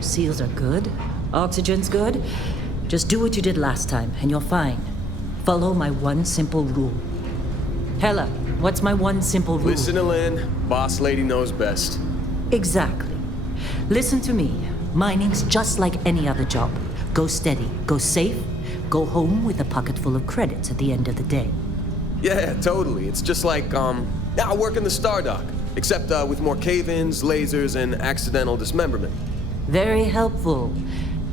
Seals are good. Oxygen's good. Just do what you did last time, and you're fine. Follow my one simple rule. Hella, what's my one simple rule? Listen to Lynn. Boss lady knows best. Exactly. Listen to me. Mining's just like any other job. Go steady, go safe, go home with a pocket full of credits at the end of the day. Yeah, totally. It's just like, I work in the Star Dock. Except with more cave-ins, lasers, and accidental dismemberment. Very helpful.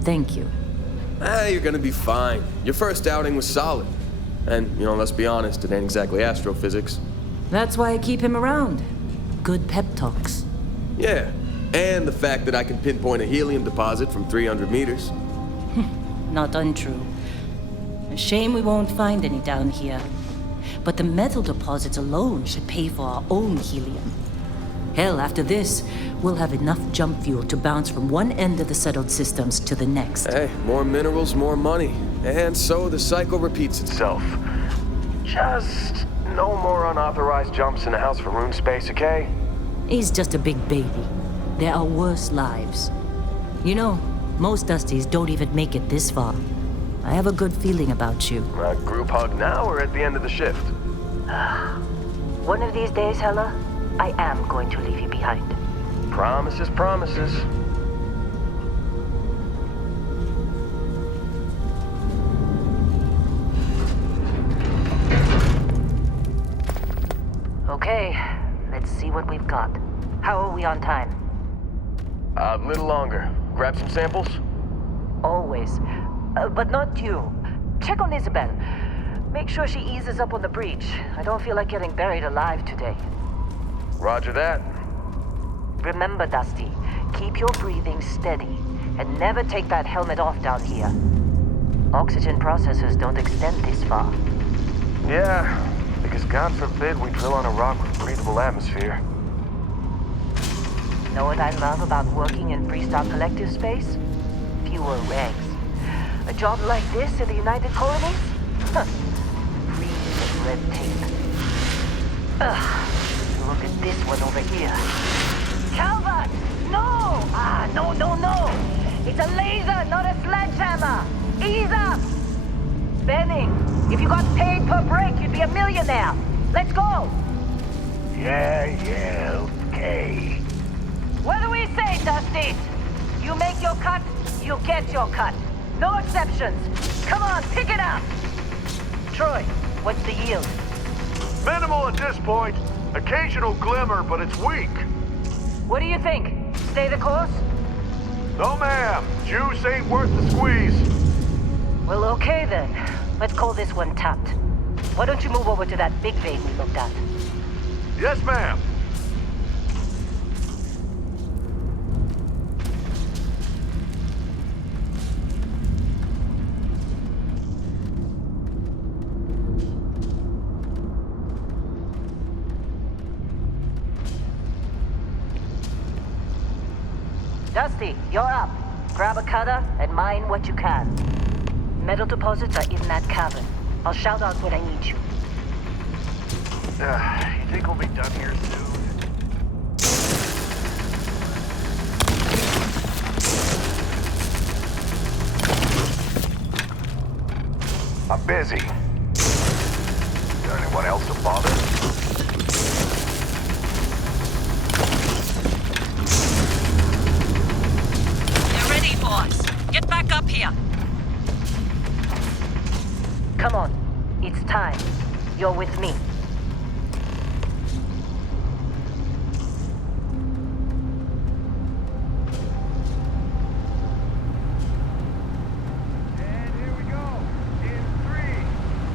Thank you. You're gonna be fine. Your first outing was solid. And, let's be honest, it ain't exactly astrophysics. That's why I keep him around. Good pep talks. Yeah, and the fact that I can pinpoint a helium deposit from 300 meters. Not untrue. A shame we won't find any down here. But the metal deposits alone should pay for our own helium. Hell, after this, we'll have enough jump fuel to bounce from one end of the settled systems to the next. Hey, more minerals, more money. And so the cycle repeats itself. Just no more unauthorized jumps in the house for rune space, okay? He's just a big baby. There are worse lives. Most Dusties don't even make it this far. I have a good feeling about you. A group hug now or at the end of the shift? One of these days, Hella, I am going to leave you behind. Promises, promises. Okay, let's see what we've got. How are we on time? A little longer. Grab some samples? Always. But not you. Check on Isabel. Make sure she eases up on the breach. I don't feel like getting buried alive today. Roger that. Remember, Dusty, keep your breathing steady and never take that helmet off down here. Oxygen processors don't extend this far. Yeah, because God forbid we drill on a rock with breathable atmosphere. Know what I love about working in Freestar Collective space? Fewer regs. A job like this in the United Colonies? Free of red tape. Look at this one over here. Calvert! No! No! It's a laser, not a sledgehammer! Ease up! Benning, if you got paid per break, you'd be a millionaire. Let's go! Yeah, okay. What do we say, Dusty? You make your cut, you get your cut. No exceptions. Come on, pick it up! Troy, what's the yield? Minimal at this point. Occasional glimmer, but it's weak. What do you think? Stay the course? No, ma'am. Juice ain't worth the squeeze. Well, okay then. Let's call this one tapped. Why don't you move over to that big vein we looked at? Yes, ma'am. Dusty, you're up. Grab a cutter and mine what you can. Metal deposits are in that cavern. I'll shout out when I need you. You think we'll be done here soon? I'm busy. Is there anyone else to bother? Get back up here! Come on. It's time. You're with me. And here we go. In 3,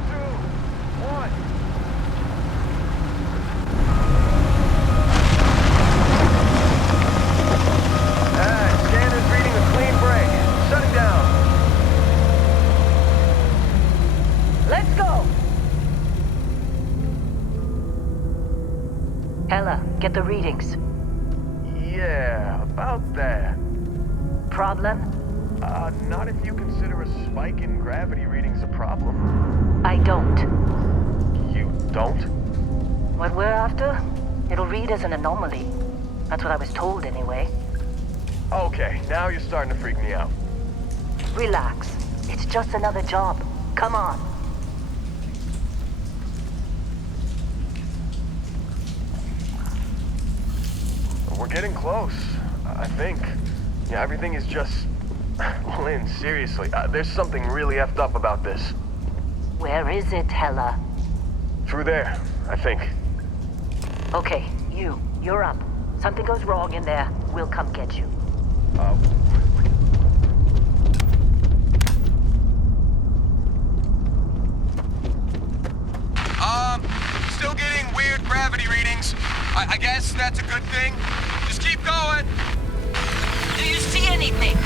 2, 1. Scanner's reading a clean break. Shutting down. Let's go! Ella, get the readings. Yeah, about that. Problem? Not if you consider a spike in gravity readings a problem. I don't. You don't? What we're after? It'll read as an anomaly. That's what I was told anyway. Okay, now you're starting to freak me out. Relax. It's just another job. Come on. We're getting close, I think. Yeah, everything is just... Lynn, seriously, there's something really effed up about this. Where is it, Hella? Through there, I think. Okay, you're up. Something goes wrong in there, we'll come get you. Still getting weird gravity readings. I guess that's a good thing. Just keep going. Do you see anything?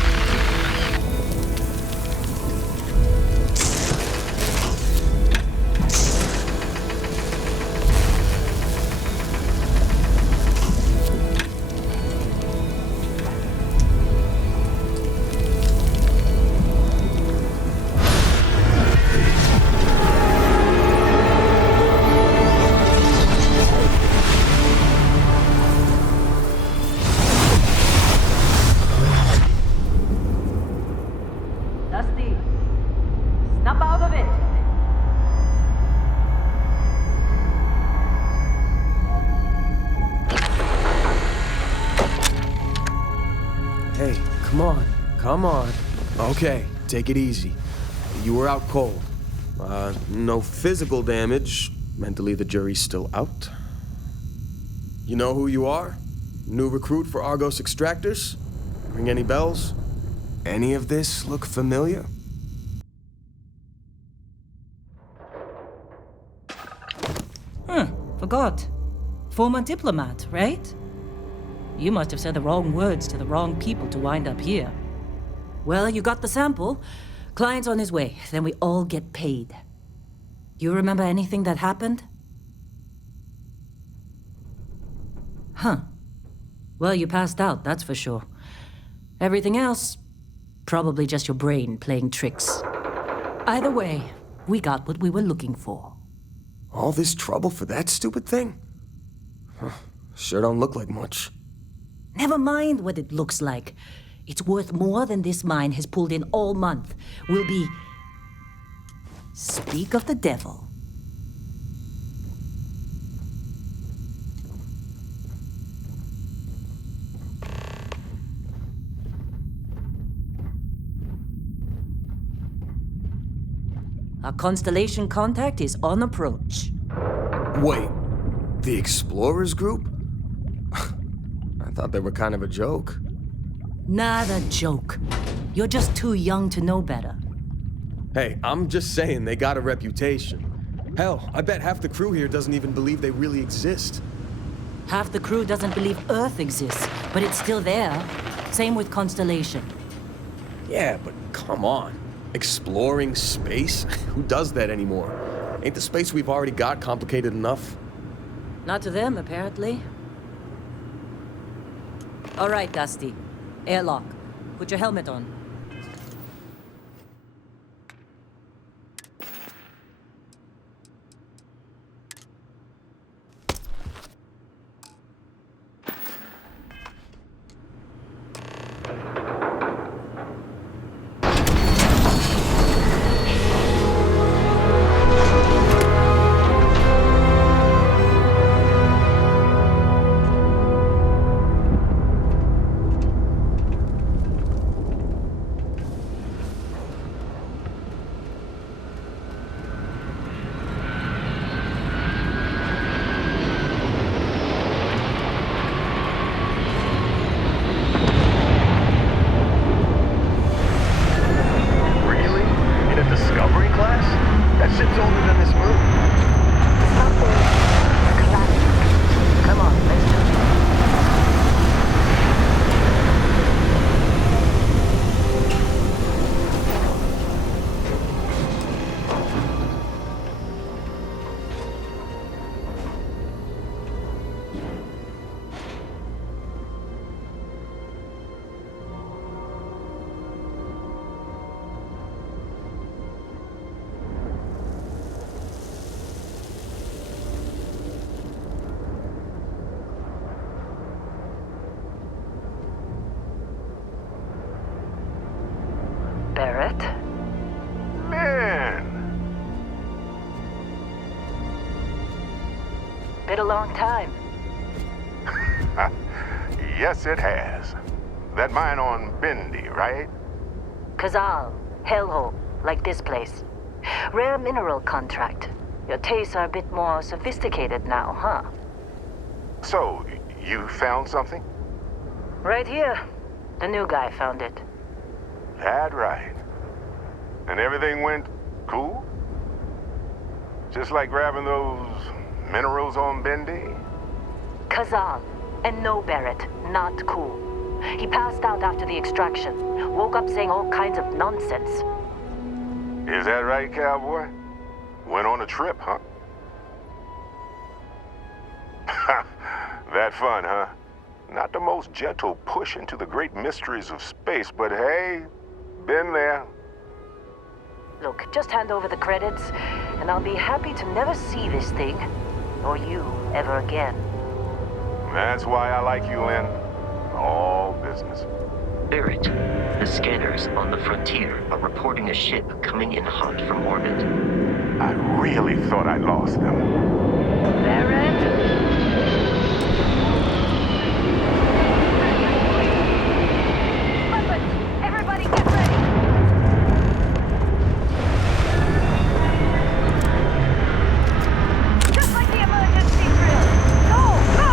Dusty, snap out of it. Hey, come on. Come on. Okay, take it easy. You were out cold. No physical damage. Mentally, the jury's still out. You know who you are? New recruit for Argos Extractors? Ring any bells? Any of this look familiar? Forgot. Former diplomat, right? You must have said the wrong words to the wrong people to wind up here. Well, you got the sample. Client's on his way, then we all get paid. You remember anything that happened? Huh. Well, you passed out, that's for sure. Everything else, probably just your brain playing tricks. Either way, we got what we were looking for. All this trouble for that stupid thing? Huh, sure don't look like much. Never mind what it looks like. It's worth more than this mine has pulled in all month. We'll be... Speak of the devil. Our constellation contact is on approach. Wait, the Explorers group? I thought they were kind of a joke. Not a joke. You're just too young to know better. Hey, I'm just saying they got a reputation. Hell, I bet half the crew here doesn't even believe they really exist. Half the crew doesn't believe Earth exists, but it's still there. Same with Constellation. Yeah, but come on. Exploring space? Who does that anymore? Ain't the space we've already got complicated enough? Not to them, apparently. All right, Dusty. Airlock. Put your helmet on. Barrett. Man! Been a long time. Yes, it has. That mine on Bendy, right? Kazal, hellhole, like this place. Rare mineral contract. Your tastes are a bit more sophisticated now, huh? So, you found something? Right here. The new guy found it. That right. And everything went cool? Just like grabbing those minerals on Bendy? Kazal. And no, Barrett. Not cool. He passed out after the extraction. Woke up saying all kinds of nonsense. Is that right, cowboy? Went on a trip, huh? That fun, huh? Not the most gentle push into the great mysteries of space, but hey, been there. Look, just hand over the credits, and I'll be happy to never see this thing, or you, ever again. That's why I like you, Lynn. All business. Barrett, the scanners on the frontier are reporting a ship coming in hot from orbit. I really thought I lost them. Barrett? Everybody get ready! Just like the emergency drill! Go! Go!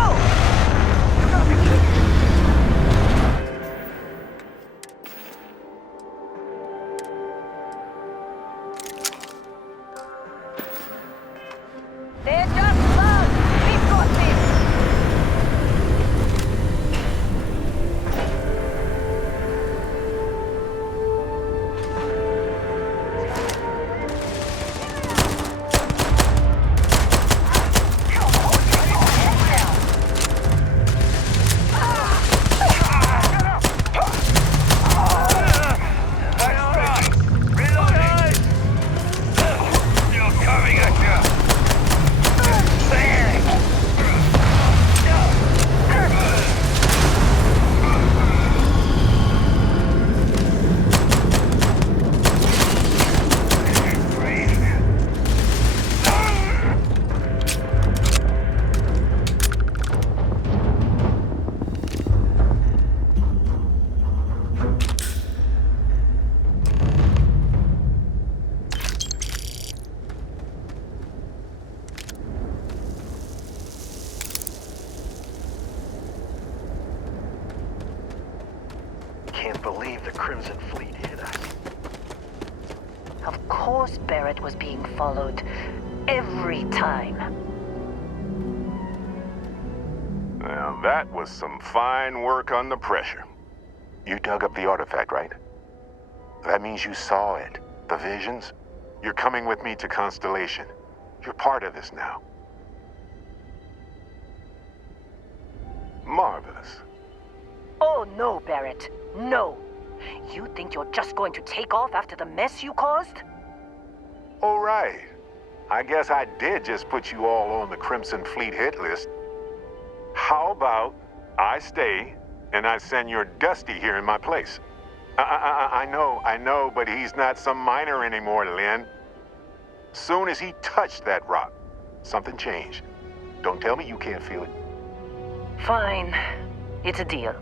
You gotta be kidding me. They're just bugs! We've got this! Can't believe the Crimson Fleet hit us. Of course Barrett was being followed. Every time. Now, that was some fine work under pressure. You dug up the artifact, right? That means you saw it. The visions? You're coming with me to Constellation. You're part of this now. Marvelous. Oh no, Barrett. No. You think you're just going to take off after the mess you caused? All right. I guess I did just put you all on the Crimson Fleet hit list. How about I stay and I send your Dusty here in my place? I know, but he's not some miner anymore, Lynn. Soon as he touched that rock, something changed. Don't tell me you can't feel it. Fine. It's a deal.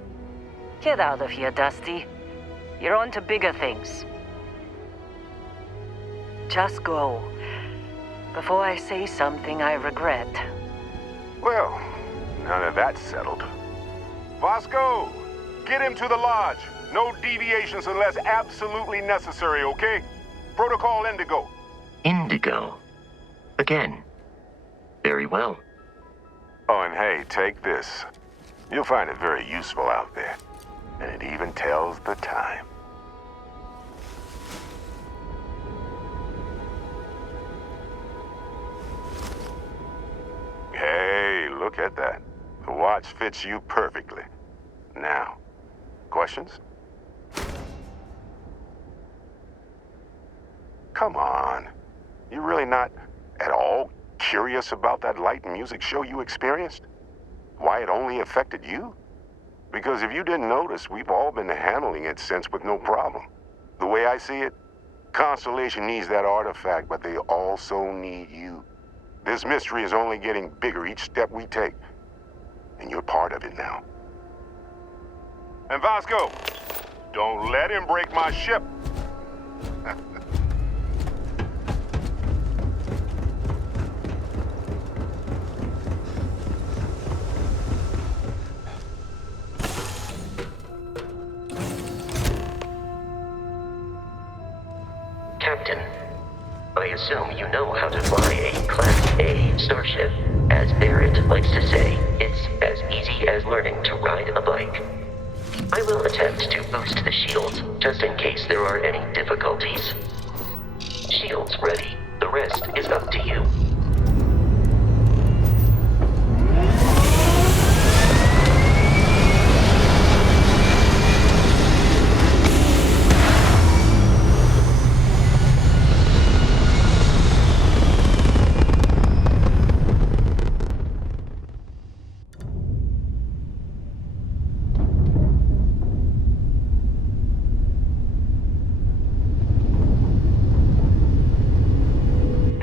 Get out of here, Dusty. You're on to bigger things. Just go. Before I say something I regret. Well, now that that's settled. Vasco, get him to the lodge. No deviations unless absolutely necessary, okay? Protocol Indigo. Indigo. Again. Very well. Oh, and hey, take this. You'll find it very useful out there. And it even tells the time. Hey, look at that. The watch fits you perfectly. Now, questions? Come on. You're really not at all curious about that light and music show you experienced? Why it only affected you? Because if you didn't notice, we've all been handling it since with no problem. The way I see it, Constellation needs that artifact, but they also need you. This mystery is only getting bigger each step we take, and you're part of it now. And Vasco, don't let him break my ship. Captain, I assume you know how to fly a Class A starship. As Barrett likes to say, it's as easy as learning to ride a bike. I will attempt to boost the shields, just in case there are any difficulties. Shields ready. The rest is up to you.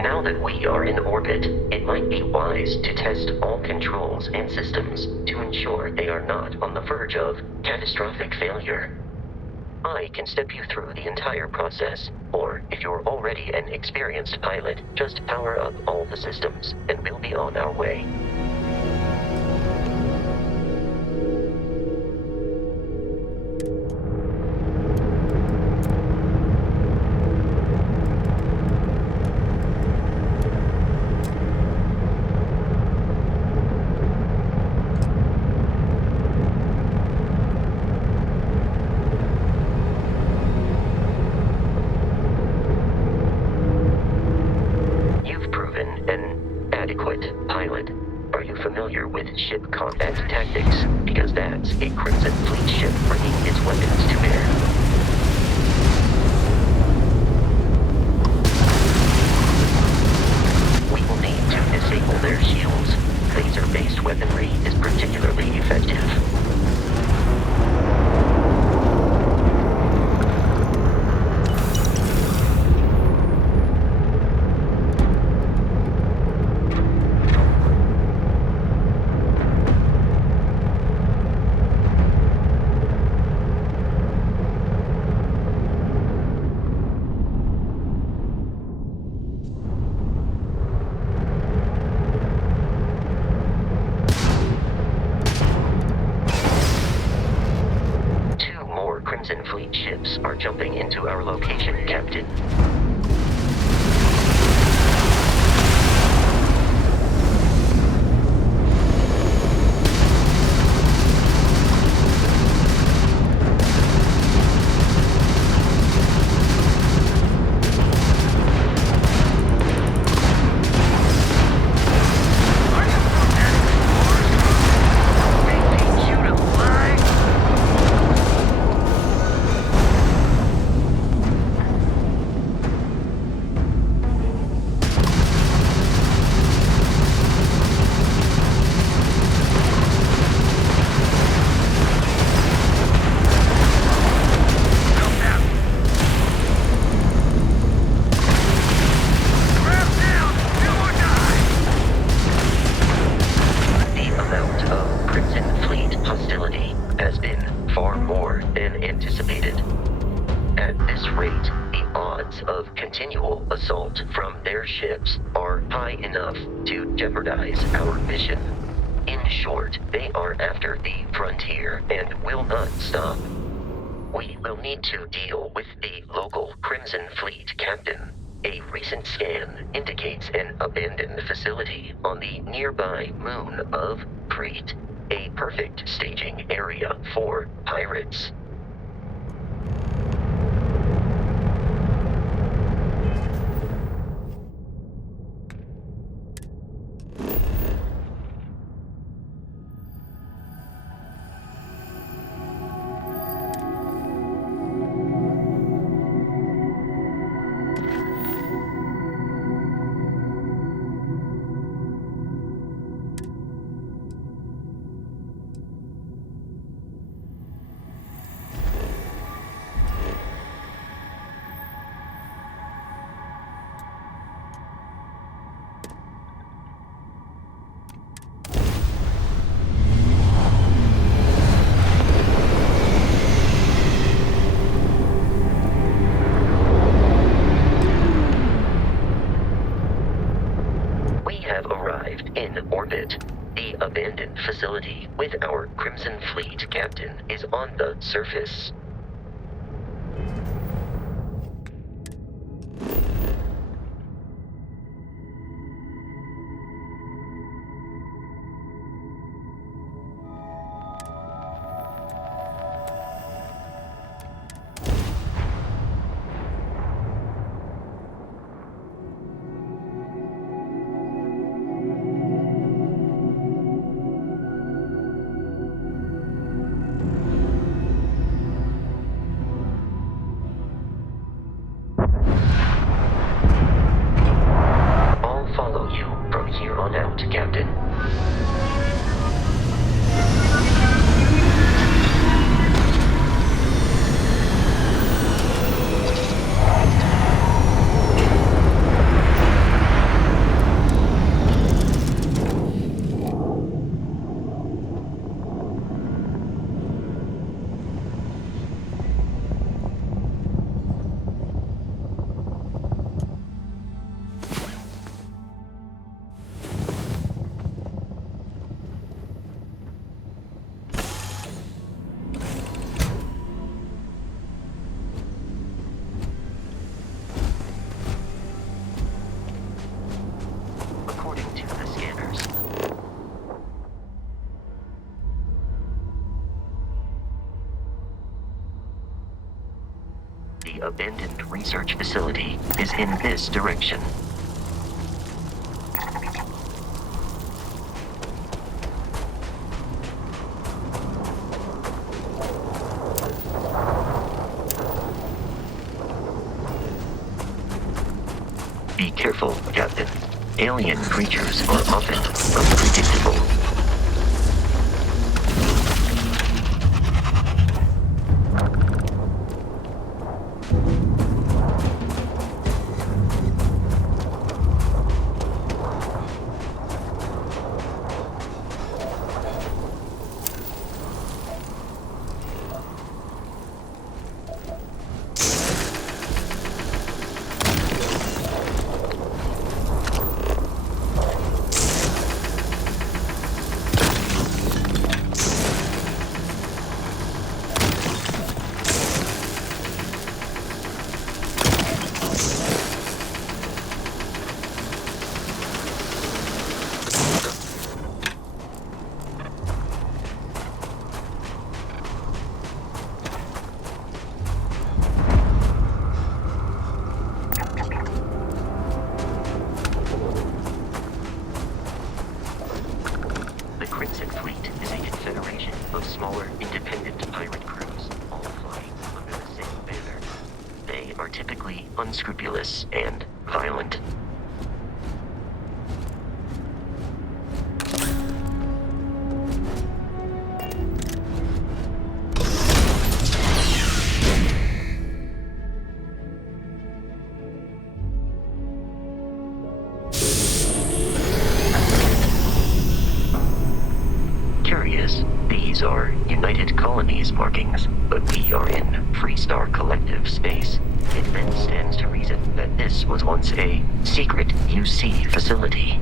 Now that we are in orbit, it might be wise to test all controls and systems to ensure they are not on the verge of catastrophic failure. I can step you through the entire process, or if you're already an experienced pilot, just power up all the systems, and we'll be on our way. You've proven an adequate pilot. Are you familiar with ship combat tactics? Because that's a Crimson Fleet ship bringing its weapons to bear. We will need to disable their shields. Laser-based weaponry is particularly effective. Two more Crimson Fleet ships are jumping into our location, Captain. The amount of Crimson Fleet hostility has been far more than anticipated. At this rate, the odds of continual assault from their ships are high enough to jeopardize our mission. In short, they are after the frontier and will not stop. We will need to deal with the local Crimson Fleet captain. A recent scan indicates an abandoned facility on the nearby moon of Crete, a perfect staging area for pirates. orbit. The abandoned facility with our Crimson Fleet captain is on the surface. Captain. The abandoned research facility is in this direction. Be careful, Captain. Alien creatures are often unpredictable. Unscrupulous and violent. Curious, these are United Colonies markings, but we are in Freestar Collective space. It then stands to reason that this was once a secret UC facility.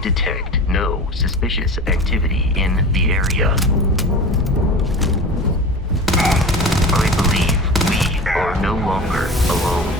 detect no suspicious activity in the area. I believe we are no longer alone.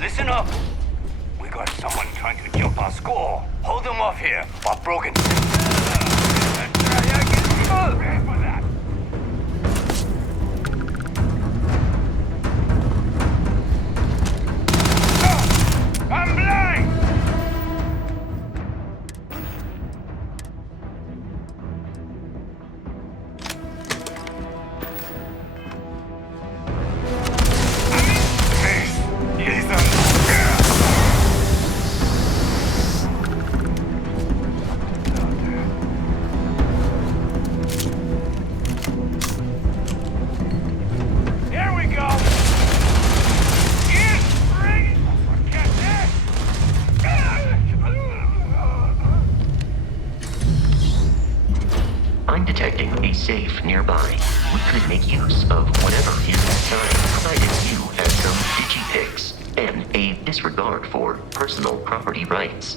Listen up! We got someone trying to jump our score. Hold them off here while Brogan... I'm blind! Here we go! I'm detecting a safe nearby. We could make use of whatever is inside, provided you have some digipics and a disregard for personal property rights.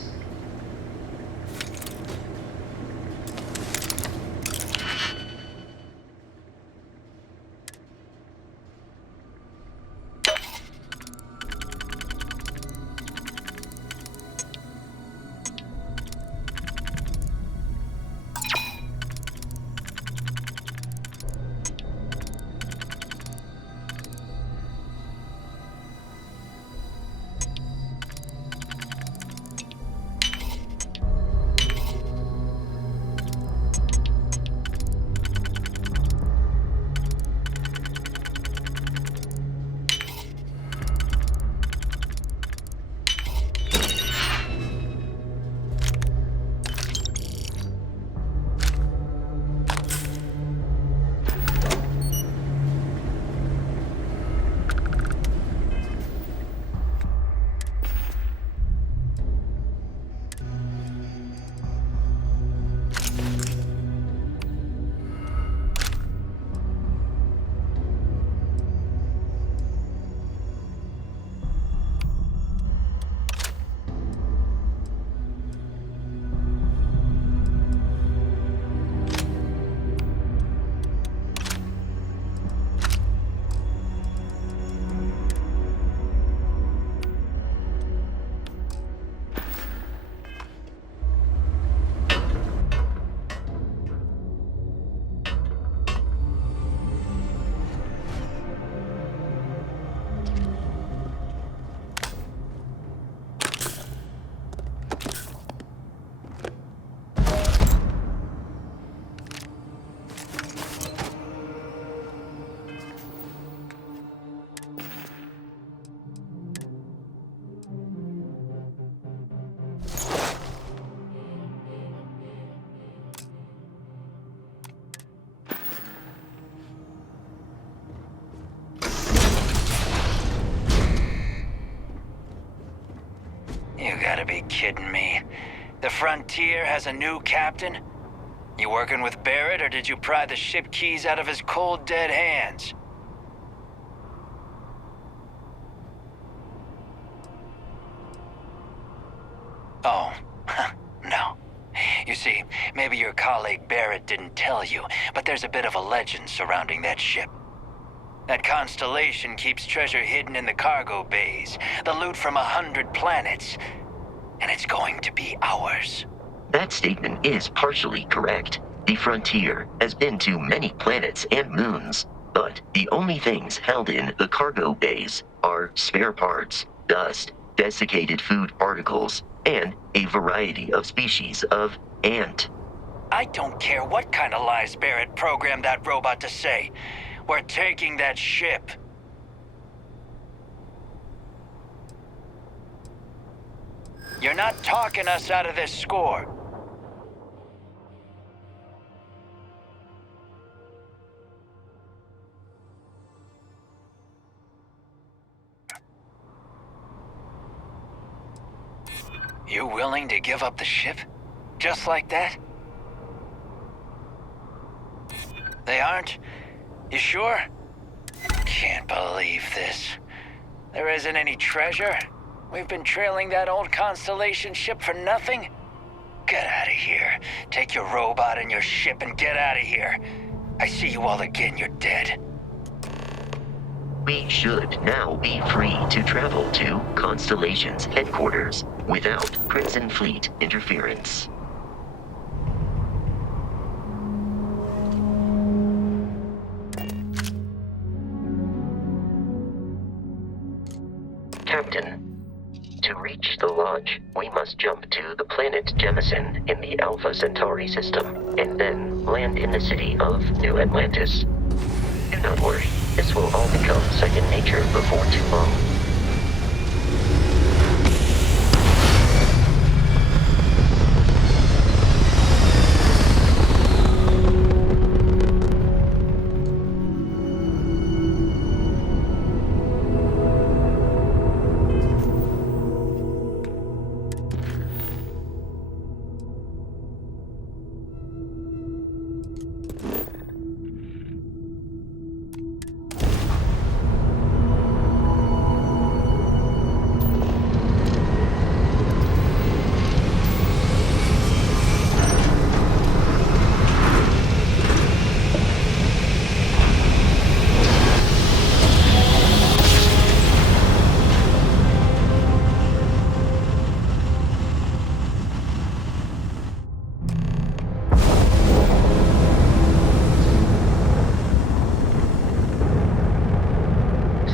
You gotta be kidding me. The Frontier has a new captain? You working with Barrett, or did you pry the ship keys out of his cold, dead hands? Oh, no. You see, maybe your colleague Barrett didn't tell you, but there's a bit of a legend surrounding that ship. That constellation keeps treasure hidden in the cargo bays, the loot from 100 planets, and it's going to be ours. That statement is partially correct. The Frontier has been to many planets and moons, but the only things held in the cargo bays are spare parts, dust, desiccated food particles, and a variety of species of ant. I don't care what kind of lies Barrett programmed that robot to say. We're taking that ship. You're not talking us out of this score. You willing to give up the ship? Just like that? They aren't? You sure? Can't believe this. There isn't any treasure? We've been trailing that old Constellation ship for nothing? Get out of here. Take your robot and your ship and get out of here. I see you all again, you're dead. We should now be free to travel to Constellation's headquarters without Crimson Fleet interference. Captain, to reach the Lodge, we must jump to the planet Jemison in the Alpha Centauri system, and then land in the city of New Atlantis. Do not worry, this will all become second nature before too long.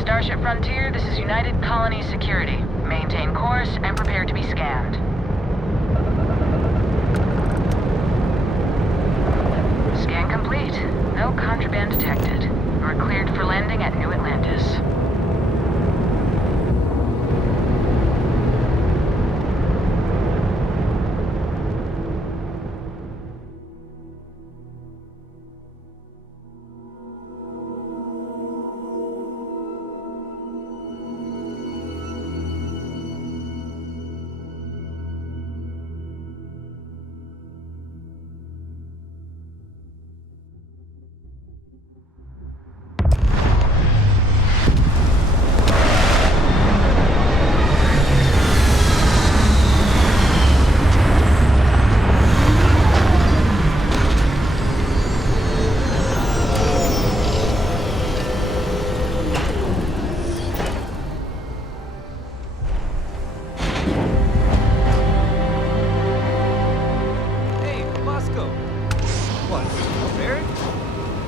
Starship Frontier, this is United Colony Security. Maintain course and prepare to be scanned. Scan complete. No contraband detected. We're cleared for landing at New Atlantis.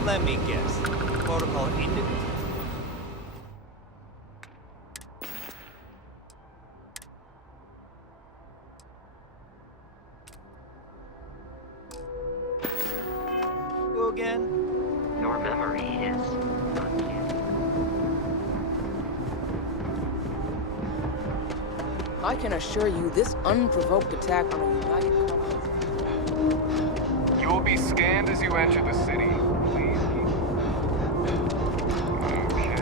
Let me guess. Protocol ended? Go again? Your memory is I can assure you this unprovoked attack on a United Colony. You will be scanned as you enter the city. Please. Okay.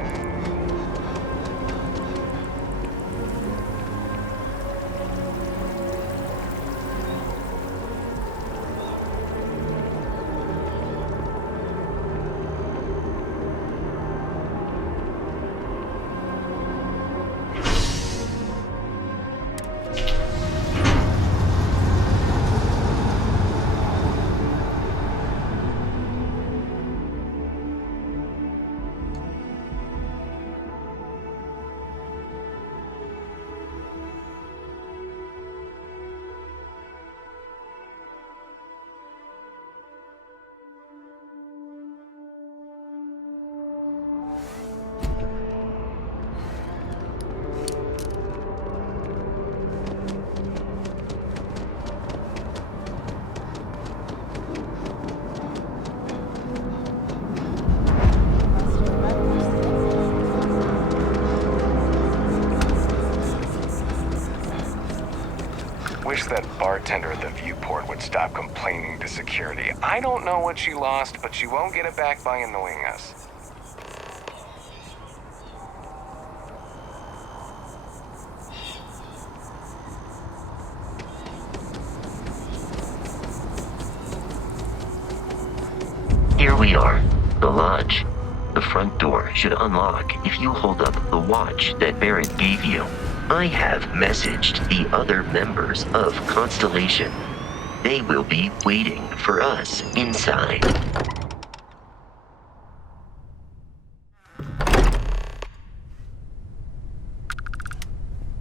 wish that bartender at the viewport would stop complaining to security. I don't know what she lost, but she won't get it back by annoying us. Here we are, the lodge. The front door should unlock if you hold up the watch that Barrett gave you. I have messaged the other members of Constellation. They will be waiting for us inside.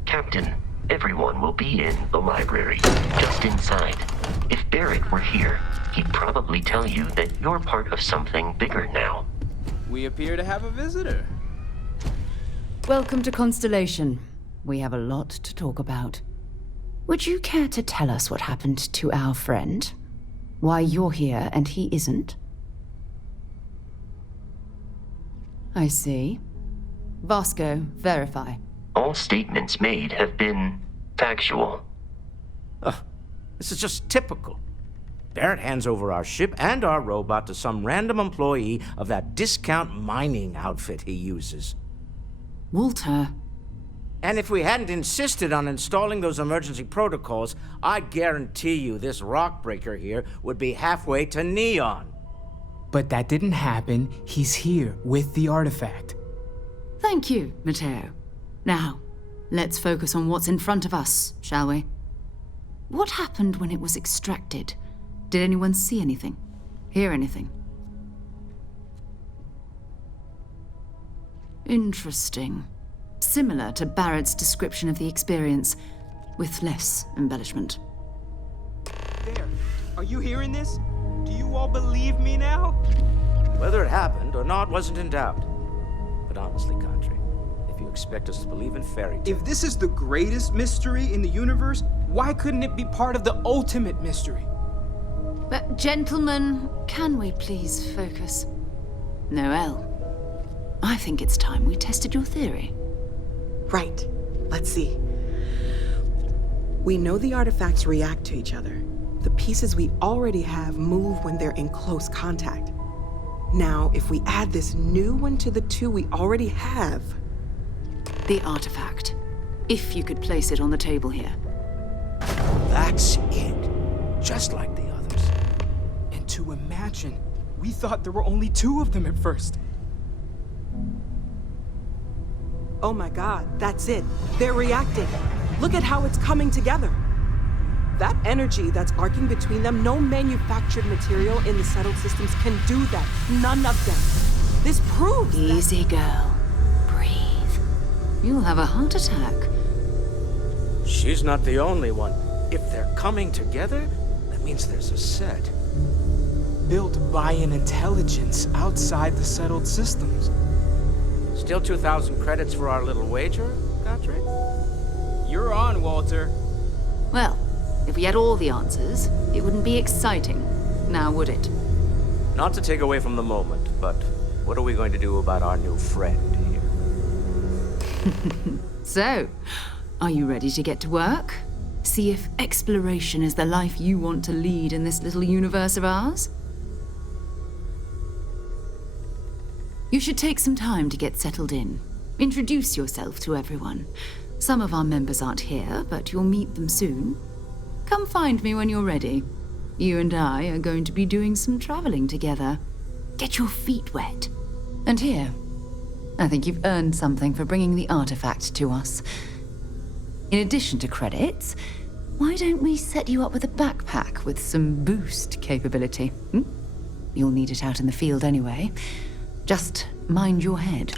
Captain, everyone will be in the library, just inside. If Barrett were here, he'd probably tell you that you're part of something bigger now. We appear to have a visitor. Welcome to Constellation. We have a lot to talk about. Would you care to tell us what happened to our friend? Why you're here and he isn't? I see. Vasco, verify. All statements made have been factual. This is just typical. Barrett hands over our ship and our robot to some random employee of that discount mining outfit he uses. Walter. And if we hadn't insisted on installing those emergency protocols, I guarantee you this rock breaker here would be halfway to Neon. But that didn't happen. He's here with the artifact. Thank you, Matteo. Now, let's focus on what's in front of us, shall we? What happened when it was extracted? Did anyone see anything? Hear anything? Interesting. Similar to Barrett's description of the experience, with less embellishment. There. Are you hearing this? Do you all believe me now? Whether it happened or not wasn't in doubt. But honestly, Country, if you expect us to believe in fairy tales... If this is the greatest mystery in the universe, why couldn't it be part of the ultimate mystery? But gentlemen, can we please focus? Noelle, I think it's time we tested your theory. Right. Let's see. We know the artifacts react to each other. The pieces we already have move when they're in close contact. Now, if we add this new one to the two we already have... The artifact. If you could place it on the table here. That's it. Just like the others. And to imagine, we thought there were only 2 of them at first. Oh my God, that's it. They're reacting. Look at how it's coming together. That energy that's arcing between them, no manufactured material in the settled systems can do that. None of them. This proves Easy, girl. Breathe. You'll have a heart attack. She's not the only one. If they're coming together, that means there's a set. Built by an intelligence outside the settled systems. Still 2,000 credits for our little wager, Country? You're on, Walter. Well, if we had all the answers, it wouldn't be exciting, now would it? Not to take away from the moment, but what are we going to do about our new friend here? So, are you ready to get to work? See if exploration is the life you want to lead in this little universe of ours? You should take some time to get settled in. Introduce yourself to everyone. Some of our members aren't here, but you'll meet them soon. Come find me when you're ready. You and I are going to be doing some traveling together. Get your feet wet. And here, I think you've earned something for bringing the artifact to us. In addition to credits, why don't we set you up with a backpack with some boost capability? You'll need it out in the field anyway. Just mind your head.